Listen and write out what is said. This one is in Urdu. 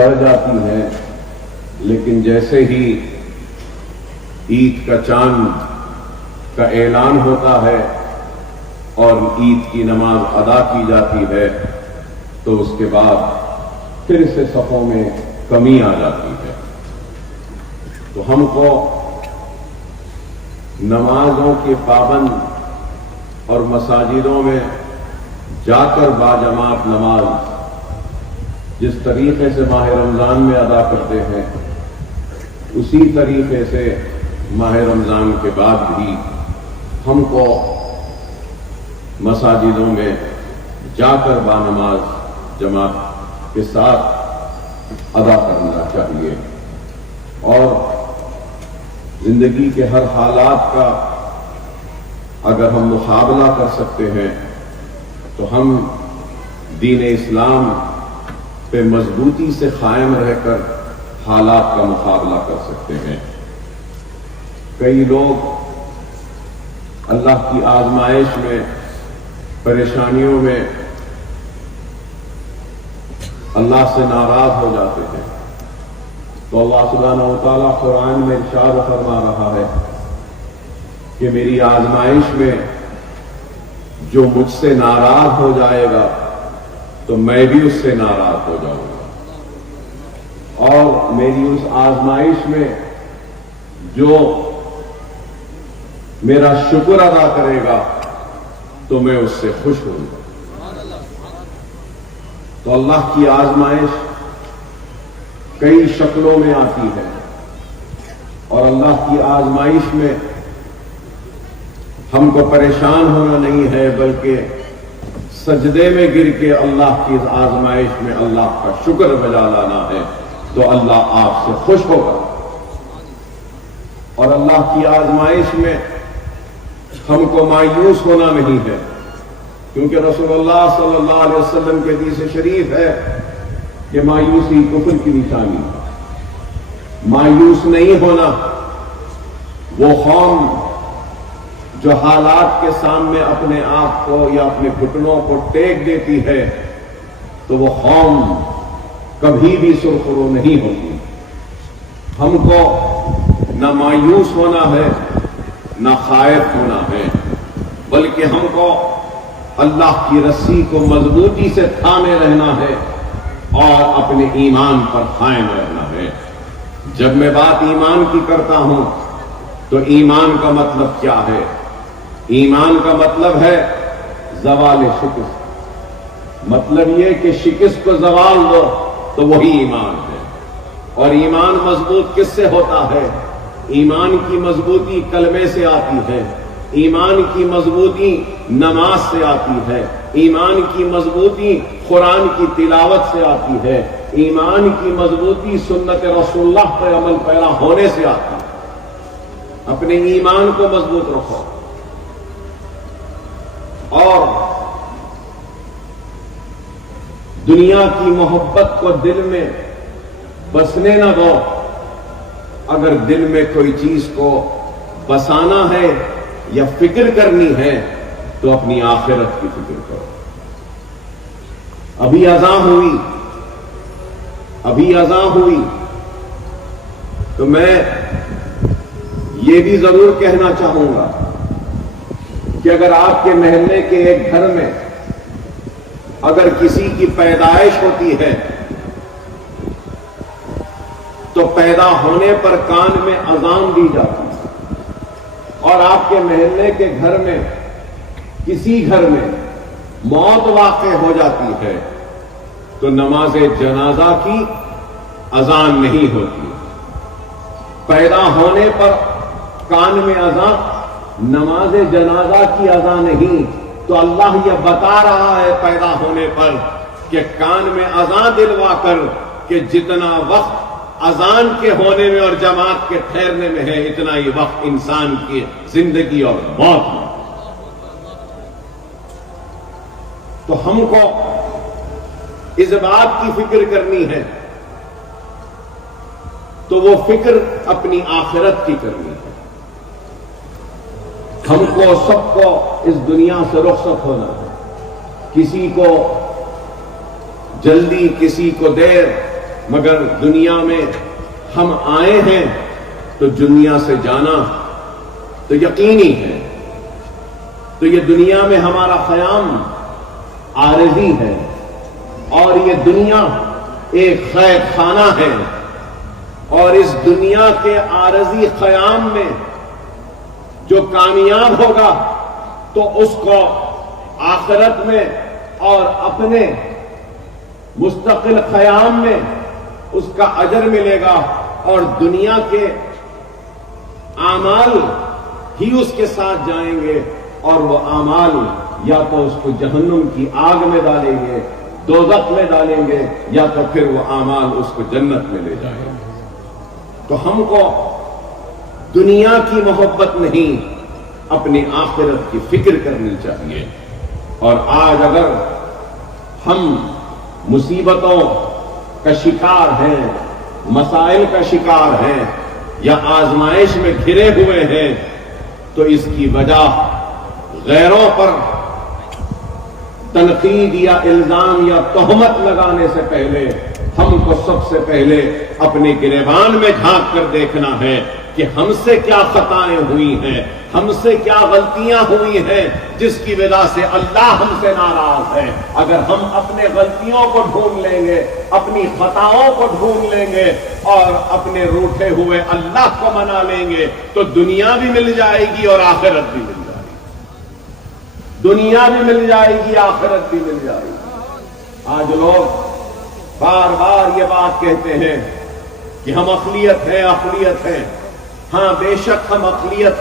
بڑھ جاتی ہیں، لیکن جیسے ہی عید کا چاند کا اعلان ہوتا ہے اور عید کی نماز ادا کی جاتی ہے تو اس کے بعد پھر سے صفوں میں کمی آ جاتی ہے۔ تو ہم کو نمازوں کے پابند اور مساجدوں میں جا کر باجماعت نماز جس طریقے سے ماہ رمضان میں ادا کرتے ہیں، اسی طریقے سے ماہ رمضان کے بعد بھی ہم کو مساجدوں میں جا کر بانماز جماعت کے ساتھ ادا کرنا چاہیے، اور زندگی کے ہر حالات کا اگر ہم مقابلہ کر سکتے ہیں تو ہم دین اسلام پہ مضبوطی سے قائم رہ کر حالات کا مقابلہ کر سکتے ہیں۔ کئی لوگ اللہ کی آزمائش میں، پریشانیوں میں اللہ سے ناراض ہو جاتے ہیں، تو اللہ سبحانہ و تعالیٰ قرآن میں ارشاد فرما رہا ہے کہ میری آزمائش میں جو مجھ سے ناراض ہو جائے گا تو میں بھی اس سے ناراض ہو جاؤں گا، اور میری اس آزمائش میں جو میرا شکر ادا کرے گا تو میں اس سے خوش ہوں گا۔ تو اللہ کی آزمائش کئی شکلوں میں آتی ہے، اور اللہ کی آزمائش میں ہم کو پریشان ہونا نہیں ہے، بلکہ سجدے میں گر کے اللہ کی آزمائش میں اللہ کا شکر بجا لانا ہے، تو اللہ آپ سے خوش ہوگا۔ اور اللہ کی آزمائش میں ہم کو مایوس ہونا نہیں ہے، کیونکہ رسول اللہ صلی اللہ علیہ وسلم کے حدیث شریف ہے کہ مایوسی کفر کی نشانی ہے۔ مایوس نہیں ہونا، وہ قوم جو حالات کے سامنے اپنے آپ کو یا اپنے گھٹنوں کو ٹیک دیتی ہے، تو وہ قوم کبھی بھی سرخرو نہیں ہوتی۔ ہم کو نہ مایوس ہونا ہے، نہ خائف ہونا ہے، بلکہ ہم کو اللہ کی رسی کو مضبوطی سے تھامے رہنا ہے اور اپنے ایمان پر قائم رہنا ہے۔ جب میں بات ایمان کی کرتا ہوں تو ایمان کا مطلب کیا ہے؟ ایمان کا مطلب ہے زوال شکست، مطلب یہ کہ شکست کو زوال دو تو وہی ایمان ہے۔ اور ایمان مضبوط کس سے ہوتا ہے؟ ایمان کی مضبوطی کلمے سے آتی ہے، ایمان کی مضبوطی نماز سے آتی ہے، ایمان کی مضبوطی قرآن کی تلاوت سے آتی ہے، ایمان کی مضبوطی سنت رسول اللہ پر عمل پیرا ہونے سے آتی ہے۔ اپنے ایمان کو مضبوط رکھو، اور دنیا کی محبت کو دل میں بسنے نہ دو۔ اگر دل میں کوئی چیز کو بسانا ہے یا فکر کرنی ہے تو اپنی آخرت کی فکر کرو۔ ابھی اذان ہوئی تو میں یہ بھی ضرور کہنا چاہوں گا کہ اگر آپ کے محلے کے ایک گھر میں اگر کسی کی پیدائش ہوتی ہے تو پیدا ہونے پر کان میں اذان دی جاتی ہے، اور آپ کے محلے کے گھر میں کسی گھر میں موت واقع ہو جاتی ہے تو نماز جنازہ کی اذان نہیں ہوتی۔ پیدا ہونے پر کان میں اذان، نماز جنازہ کی اذان نہیں، تو اللہ یہ بتا رہا ہے پیدا ہونے پر کہ کان میں اذان دلوا کر کہ جتنا وقت اذان کے ہونے میں اور جماعت کے ٹھہرنے میں ہے، اتنا ہی وقت انسان کی زندگی اور موت میں۔ تو ہم کو اس بات کی فکر کرنی ہے، تو وہ فکر اپنی آخرت کی کرنی ہے۔ ہم کو سب کو اس دنیا سے رخصت ہونا ہے، کسی کو جلدی، کسی کو دیر، مگر دنیا میں ہم آئے ہیں تو دنیا سے جانا تو یقینی ہے. تو یہ دنیا میں ہمارا قیام عارضی ہے اور یہ دنیا ایک خیر خانہ ہے. اور اس دنیا کے عارضی قیام میں جو کامیاب ہوگا تو اس کو آخرت میں اور اپنے مستقل قیام میں اس کا اجر ملے گا. اور دنیا کے اعمال ہی اس کے ساتھ جائیں گے اور وہ اعمال یا تو اس کو جہنم کی آگ میں ڈالیں گے, دوزخ میں ڈالیں گے, یا تو پھر وہ اعمال اس کو جنت میں لے جائیں گے. تو ہم کو دنیا کی محبت نہیں, اپنی آخرت کی فکر کرنی چاہیے. اور آج اگر ہم مصیبتوں کا شکار ہیں, مسائل کا شکار ہیں یا آزمائش میں گھرے ہوئے ہیں تو اس کی وجہ غیروں پر تنقید یا الزام یا تہمت لگانے سے پہلے ہم کو سب سے پہلے اپنے گریبان میں جھانک کر دیکھنا ہے کہ ہم سے کیا خطائیں ہوئی ہیں, ہم سے کیا غلطیاں ہوئی ہیں جس کی وجہ سے اللہ ہم سے ناراض ہے. اگر ہم اپنے غلطیوں کو ڈھونڈ لیں گے, اپنی خطاؤں کو ڈھونڈ لیں گے اور اپنے روٹھے ہوئے اللہ کو منا لیں گے تو دنیا بھی مل جائے گی اور آخرت بھی مل جائے گی. دنیا بھی مل جائے گی, آخرت بھی مل جائے گی. آج لوگ بار بار یہ بات کہتے ہیں کہ ہم اقلیت ہیں, اقلیت ہیں. ہاں بے شک ہم اقلیت